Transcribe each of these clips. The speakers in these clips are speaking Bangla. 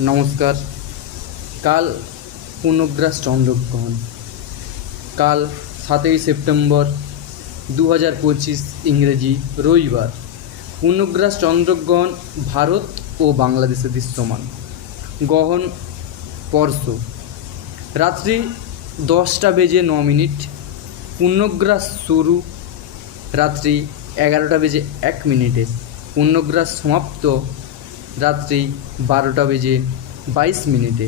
নমস্কার। কাল পূর্ণগ্রাস চন্দ্রগ্রহণ। কাল 7ই সেপ্টেম্বর 2025 ইংরেজি রবিবার। পূর্ণগ্রাস চন্দ্রগ্রহণ ভারত ও বাংলাদেশে দৃশ্যমান। গ্রহণ স্পর্শ রাত্রি 10:09। পূর্ণগ্রাস শুরু রাত্রি 11:01। পূর্ণগ্রাস সমাপ্ত রাত্রি 12:22।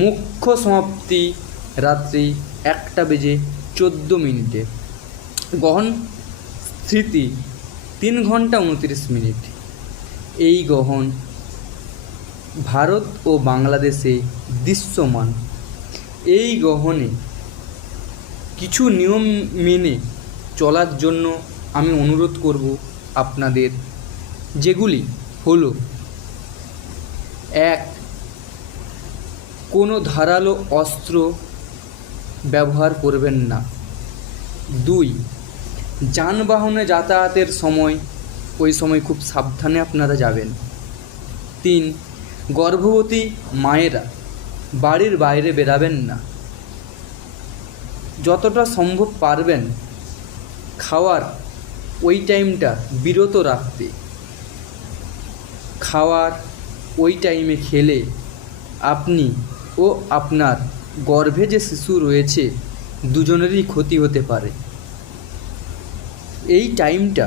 মুখ্য সমাপ্তি রাত্রি 1:14। গ্রহণ স্থিতি 3 ঘন্টা 29 মিনিট। এই গ্রহণ ভারত ও বাংলাদেশে দৃশ্যমান। এই গ্রহণে কিছু নিয়ম মেনে চলার জন্য আমি অনুরোধ করব আপনাদের, যেগুলি হলো: 1. কোনো ধারালো অস্ত্র ব্যবহার করবেন না। 2. যানবাহনে যাতায়াতের সময় ওই সময় খুব সাবধানে আপনারা যাবেন। 3. গর্ভবতী মায়েরা বাড়ির বাইরে বেরাবেন না। যতটা সম্ভব পারবেন খাওয়ার ওই টাইমটা বিরত রাখতে। খাওয়ার ওই টাইমে খেলে আপনি ও আপনার গর্ভে যে শিশু রয়েছে দুজনেরই ক্ষতি হতে পারে। এই টাইমটা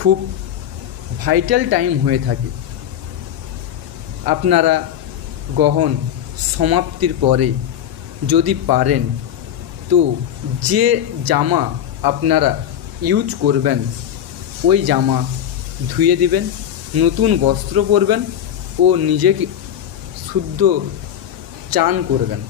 খুব ভাইটাল টাইম হয়ে থাকে। আপনারা গ্রহণ সমাপ্তির পরে যদি পারেন তো যে জামা আপনারা ইউজ করবেন ওই জামা ধুয়ে দিবেন, নতুন বস্ত্র পরবেন ও নিজেকে শুদ্ধ চান করবেন।